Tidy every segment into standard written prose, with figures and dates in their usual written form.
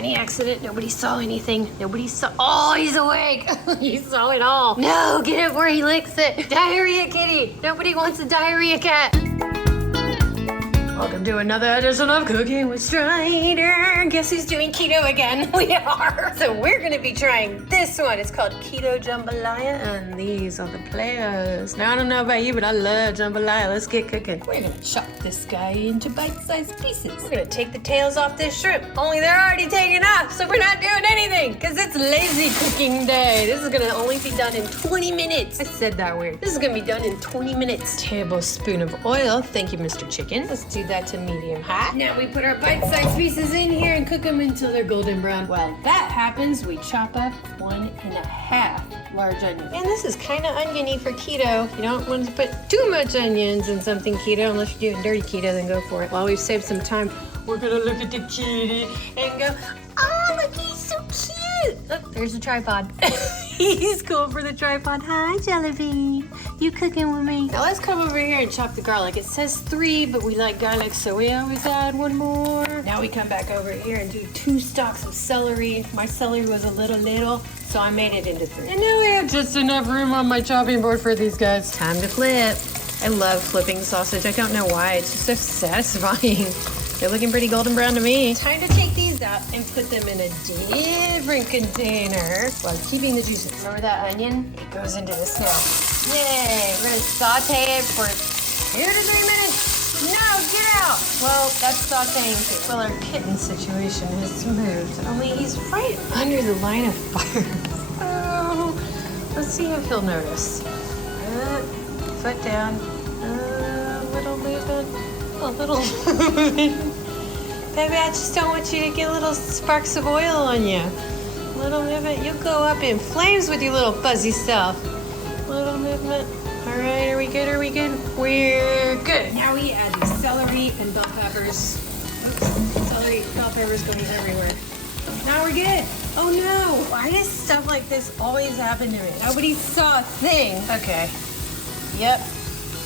Tiny accident. Nobody saw anything. Nobody saw. Oh, he's awake. He saw it all. No, get it where he licks it. Diarrhea kitty. Nobody wants a diarrhea cat. Welcome to another edition of Cooking with Stridor. Guess who's doing keto again? We are. So we're going to be trying this one. It's called Keto Jambalaya, and these are the players. Now, I don't know about you, but I love jambalaya. Let's get cooking. We're going to chop this guy into bite-sized pieces. We're going to take the tails off this shrimp. Only they're already taken off, so we're not doing anything because it's lazy cooking day. This is going to only be done in 20 minutes. I said that weird. This is going to be done in 20 minutes. Tablespoon of oil. Thank you, Mr. Chicken. Let's do that to medium hot. Now we put our bite-sized pieces in here and cook them until they're golden brown. While that happens, we chop up 1.5 large onions. And this is kind of oniony for keto. You don't want to put too much onions in something keto unless you're doing dirty keto, then go for it. While we've saved some time, we're gonna look at the kitty and go, oh, look, he's so cute. Look, there's a tripod. He's cool for the tripod. Hi, Jellybean. You cooking with me? Now let's come over here and chop the garlic. It says 3, but we like garlic, so we always add 1 more. Now we come back over here and do 2 stalks of celery. My celery was a little, so I made it into 3. And now we have just enough room on my chopping board for these guys. Time to flip. I love flipping sausage. I don't know why. It's just so satisfying. They're looking pretty golden brown to me. Time to take these out and put them in a different container while keeping the juices. Remember that onion? It goes into this now. Yay! We're gonna saute it for 2 to 3 minutes. No, get out! Well, that's sauteing too. Well, our kitten situation has moved, only he's right under the line of fire. Oh, let's see if he'll notice. Foot down. Little movement. A little movement. Baby, I just don't want you to get little sparks of oil on you. Little movement. You'll go up in flames with your little fuzzy self. Little movement. All right, are we good? Are we good? We're good. Now we add the celery and bell peppers. Oops. Celery, bell peppers going everywhere. Now we're good. Oh no. Why does stuff like this always happen to me? Nobody saw a thing. Okay. Yep.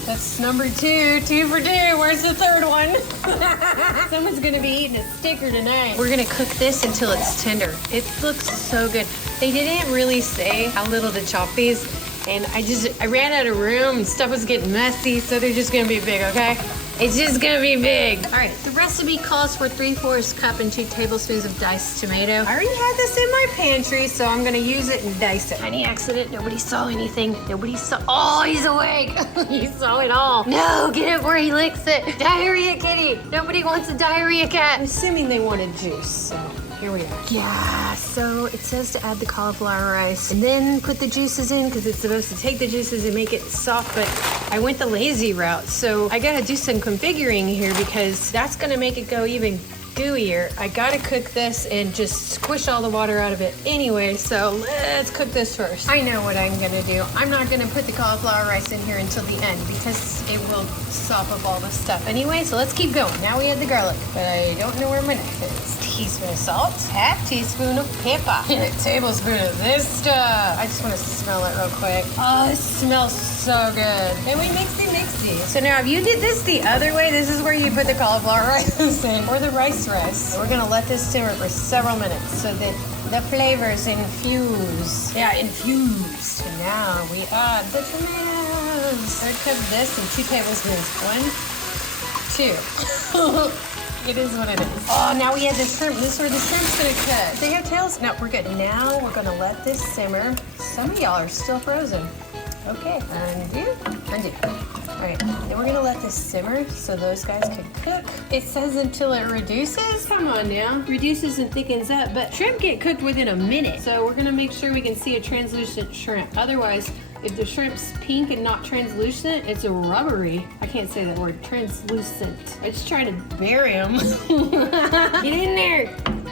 That's number 2. 2 for 2. Where's the 3rd one? Someone's gonna be eating a sticker tonight. We're gonna cook this until it's tender. It looks so good. They didn't really say how little to chop these, and I ran out of room and stuff was getting messy, so they're just gonna be big, okay? It's just gonna be big. All right, the recipe calls for 3/4 cup and 2 tablespoons of diced tomato. I already had this in my pantry, so I'm gonna use it and dice it. Tiny accident, nobody saw anything. Nobody saw, oh, he's awake. He saw it all. No, get it where he licks it. Diarrhea kitty. Nobody wants a diarrhea cat. I'm assuming they wanted juice, so here we are. Yeah, so it says to add the cauliflower rice and then put the juices in because it's supposed to take the juices and make it soft, but I went the lazy route, so I gotta do some configuring here because that's gonna make it go even gooier. I gotta cook this and just squish all the water out of it anyway, so let's cook this first. I know what I'm gonna do. I'm not gonna put the cauliflower rice in here until the end because it will sop up all the stuff anyway, so let's keep going. Now we add the garlic, but I don't know where my knife is. Teaspoon of salt, 1/2 teaspoon of pepper, and a tablespoon of this stuff. I just wanna smell it real quick. Oh, it smells so good. And we mixy. So now if you did this the other way, this is where you put the cauliflower rice in, or the rice. We're gonna let this simmer for several minutes so that the flavors infuse. Yeah, infused. And now we add the tomatoes. I cook this in 2 tablespoons. 1, 2. It is what it is. Oh, now we add the shrimp. This is where the shrimp's gonna cook. They have tails? No, we're good. Now we're gonna let this simmer. Some of y'all are still frozen. Okay, undo. All right, then we're gonna let this simmer so those guys can cook. It says until it reduces. Come on now, reduces and thickens up, but shrimp get cooked within a minute. So we're gonna make sure we can see a translucent shrimp. Otherwise, if the shrimp's pink and not translucent, it's a rubbery. I can't say that word, translucent. I just try to bury them. Get in there.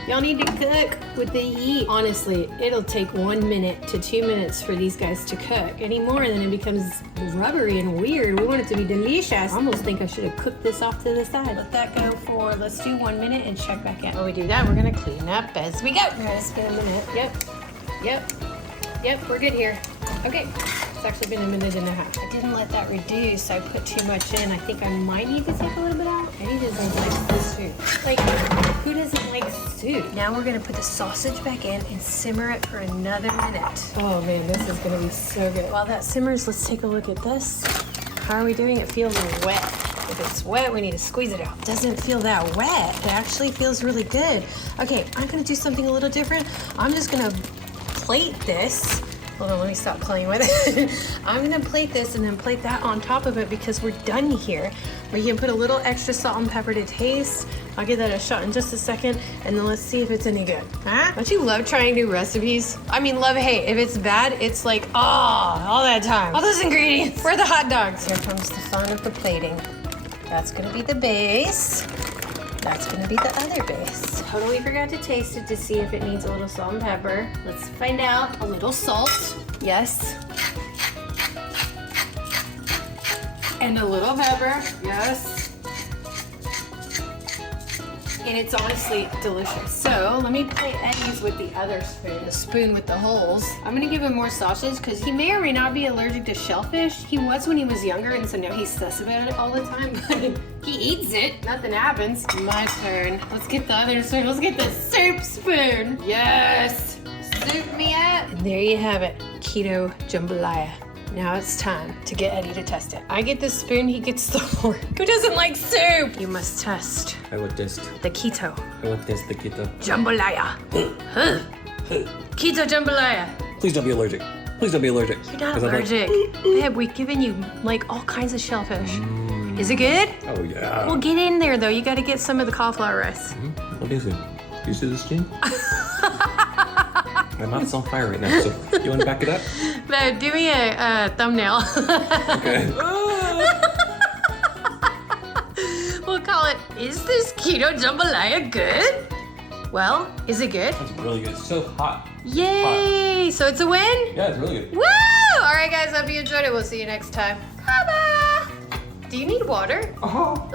Y'all need to cook with the heat. Honestly, it'll take 1 minute to 2 minutes for these guys to cook. Any more, then it becomes rubbery and weird. We want it to be delicious. I almost think I should have cooked this off to the side. Let that go for, let's do 1 minute and check back in. While we do that, we're gonna clean up as we go. We're gonna spin a minute. Yep, we're good here. Okay, It's actually been a minute and a half. I didn't let that reduce, so I put too much in. I think I might need to take a little bit out. Eddie doesn't like this soup. Like, who doesn't like soup? Now we're gonna put the sausage back in and simmer it for another minute. Oh man, this is gonna be so good. While that simmers, let's take a look at this. How are we doing? It feels wet. If it's wet, we need to squeeze it out. It doesn't feel that wet. It actually feels really good. Okay, I'm gonna do something a little different. I'm just gonna plate this. Hold on, let me stop playing with it. I'm gonna plate this and then plate that on top of it because we're done here. We can put a little extra salt and pepper to taste. I'll give that a shot in just a second, and then let's see if it's any good. Huh? Don't you love trying new recipes? I mean, love, hate. If it's bad, it's like, oh, all that time. All those ingredients. Where are the hot dogs? Here comes the fun of the plating. That's gonna be the base. That's gonna be the other base. Totally forgot to taste it to see if it needs a little salt and pepper. Let's find out. A little salt, yes. And a little pepper, yes. And it's honestly delicious. So let me play Eddie's with the other spoon, the spoon with the holes. I'm gonna give him more sausage because he may or may not be allergic to shellfish. He was when he was younger, and so now he's sus about it all the time, but he eats it, nothing happens. My turn. Let's get the other spoon. Let's get the soup spoon. Yes, soup me up. And there you have it, keto jambalaya. Now it's time to get Eddie to test it. I get the spoon, he gets the fork. Who doesn't like soup? You must test I will test. the keto I will test the keto. jambalaya. Keto jambalaya. Please don't be allergic. Please don't be allergic. You're not 'Cause I'm like, allergic. Babe, we've given you like all kinds of shellfish. Is it good? oh yeah. Well, get in there though. You gotta get some of the cauliflower rice. What is it? Do you see this, Gene? My mouth's on fire right now, so you want to back it up? Babe, do me a thumbnail. Okay. We'll call it, is this keto jambalaya good? Well, is it good? That's really good. It's so hot. Yay! So it's a win? Yeah, it's really good. Woo! All right, guys, hope you enjoyed it. We'll see you next time. Bye-bye! Do you need water? Oh.